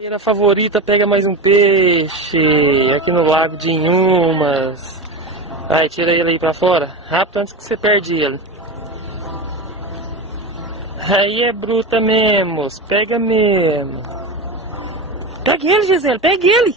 A favorita pega mais um peixe aqui no lago de Inhumas. Vai, tira ele aí pra fora, rápido antes que você perde ele. Aí é bruta mesmo, pega mesmo. Pega ele, Gisele, pega ele.